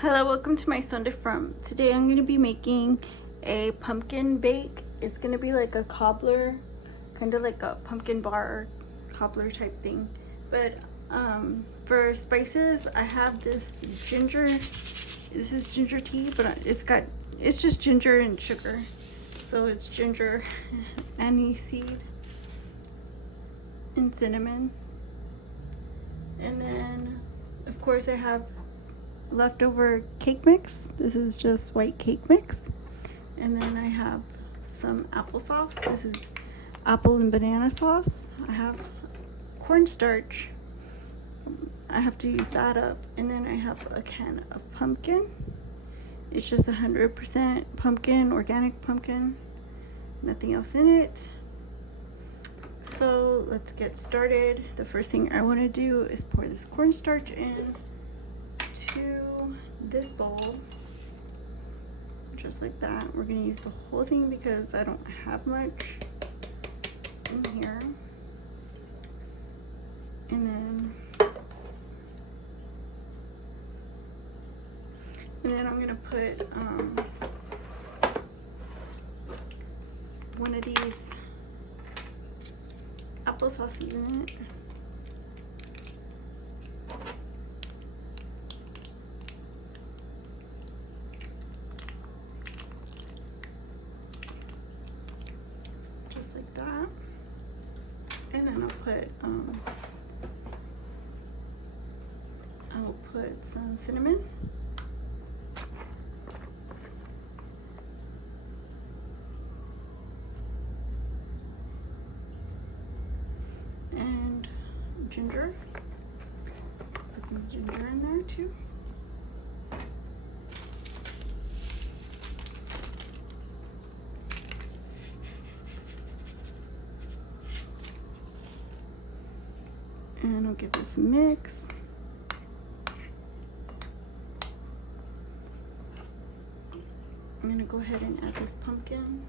Hello, welcome to my Sunday From. Today I'm going to be making a pumpkin bake. It's going to be like a cobbler, kind of like a pumpkin bar cobbler type thing. But for spices, I have this ginger. This is ginger tea, but it's just ginger and sugar. So it's ginger, anise seed, and cinnamon. And then, of course, I have leftover cake mix. This is just white cake mix. And then I have some applesauce. This is apple and banana sauce. I have cornstarch. I have to use that up. And then I have a can of pumpkin. It's just 100% pumpkin, organic pumpkin. Nothing else in it. So let's get started. The first thing I want to do is pour this cornstarch in to this bowl, just like that. We're going to use the whole thing because I don't have much in here. And then I'm going to put one of these applesauce in it. Just like that. And then I'll put some cinnamon. And ginger. Put some ginger in there too. And I'll give this a mix. I'm gonna go ahead and add this pumpkin.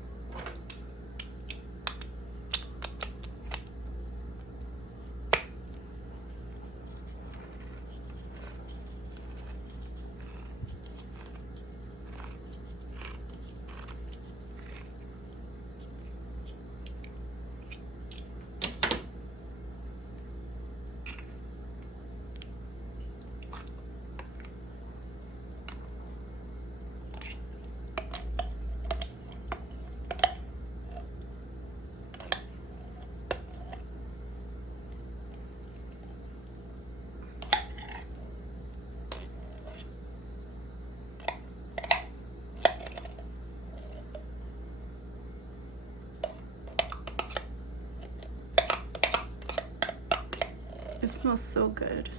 It smells so good.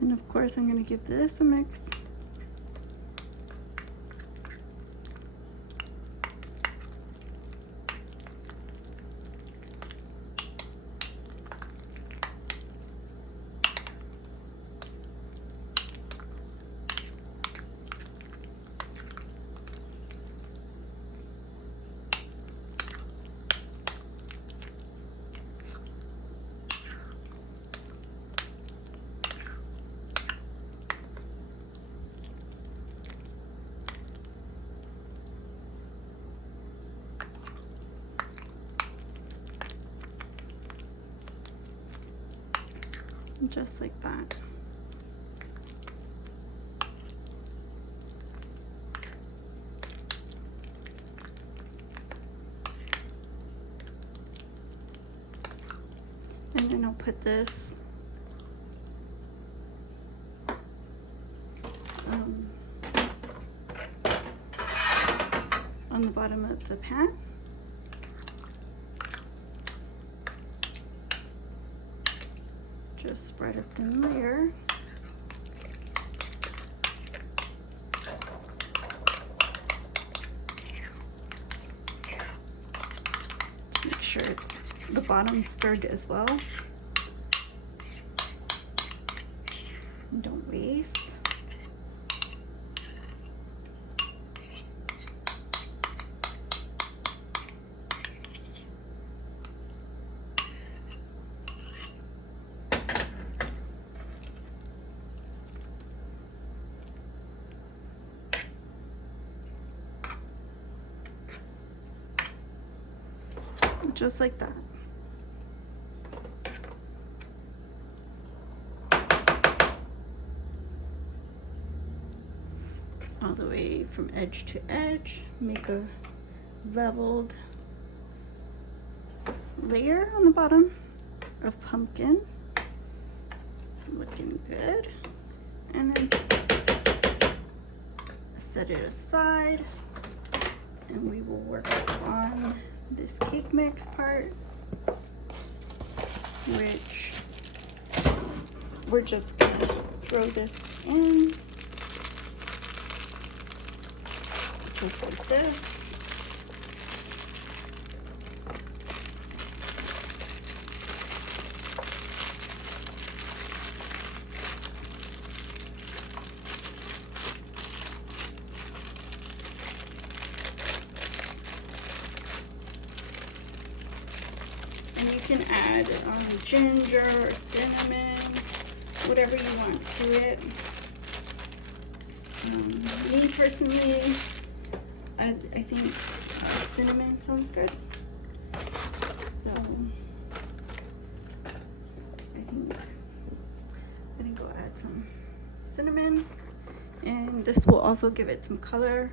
And of course, I'm going to give this a mix. Just like that. And then I'll put this on the bottom of the pan. Just spread a thin layer. Make sure the bottom stirred as well. Don't waste. just like that. All the way from edge to edge. Make a leveled layer on the bottom of pumpkin. Looking good. And then set it aside, and we will work on this cake mix part, which we're just gonna throw this in just like this. And you can add ginger or cinnamon, whatever you want to it. Me personally, I think cinnamon sounds good. So I think we'll add some cinnamon, and this will also give it some color.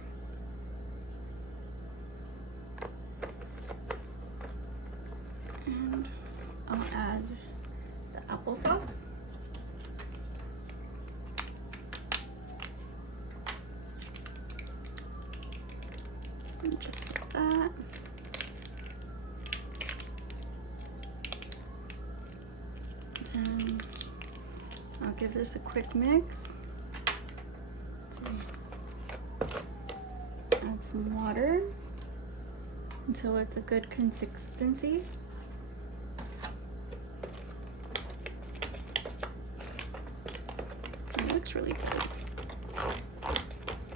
And I'll add the applesauce. And just like that. And I'll give this a quick mix. So add some water until it's a good consistency. It looks really good.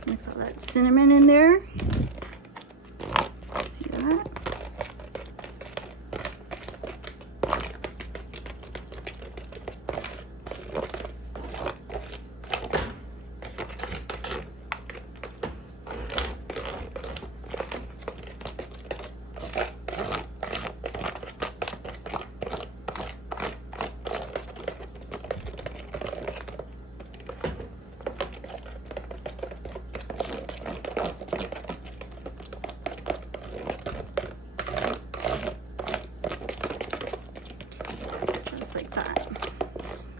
Mix all that cinnamon in there. See that?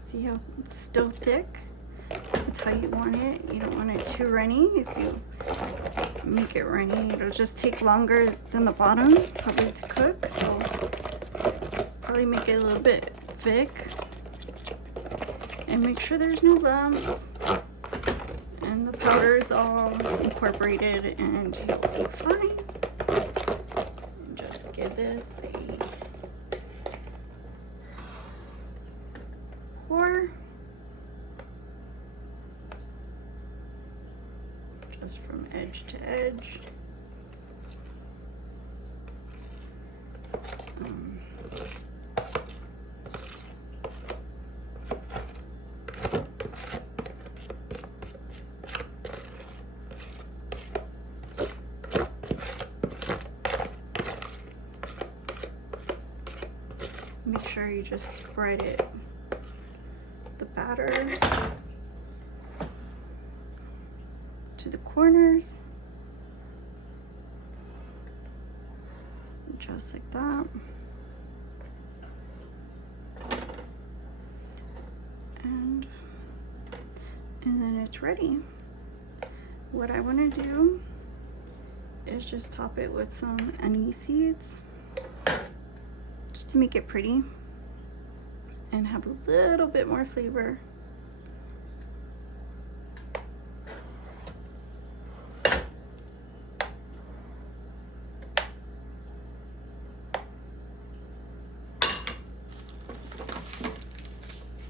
See how it's still thick? That's how you want it. You don't want it too runny. If you make it runny, it'll just take longer than the bottom probably to cook. So probably make it a little bit thick. And make sure there's no lumps. And the powder is all incorporated, and you'll be fine. And just give this a pour, just from edge to edge. Make sure you just spread it, the batter, to the corners, just like that. And then it's ready. What I want to do is just top it with some anise seeds, just to make it pretty and have a little bit more flavor.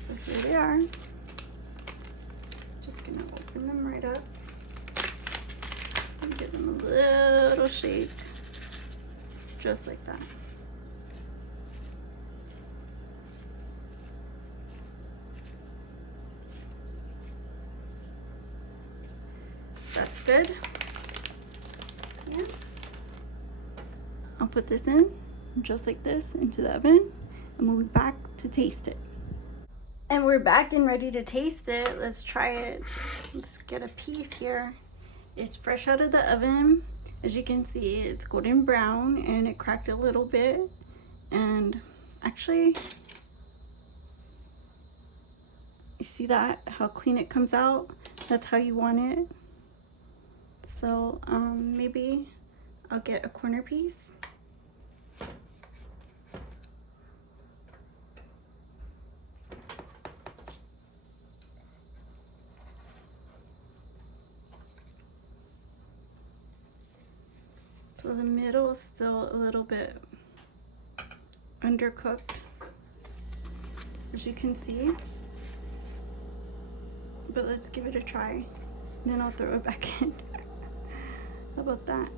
So here they are. Just gonna open them right up and give them a little shake, just like that. That's good. Yeah. I'll put this in just like this into the oven, and we'll be back to taste it. And we're back and ready to taste it. Let's try it. Let's get a piece here. It's fresh out of the oven. As you can see, it's golden brown and it cracked a little bit. And actually, you see that, how clean it comes out? That's how you want it. So maybe I'll get a corner piece. So the middle is still a little bit undercooked, as you can see. But let's give it a try, and then I'll throw it back in. How about that?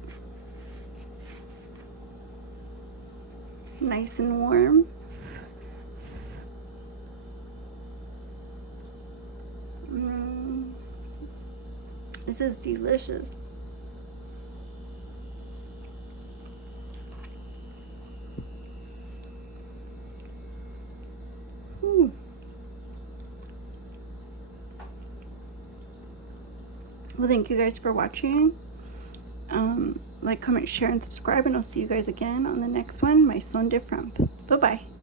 Nice and warm. This is delicious. Well, thank you guys for watching. Like, comment, share, and subscribe, and I'll see you guys again on the next one, my son de Frump. Bye-bye.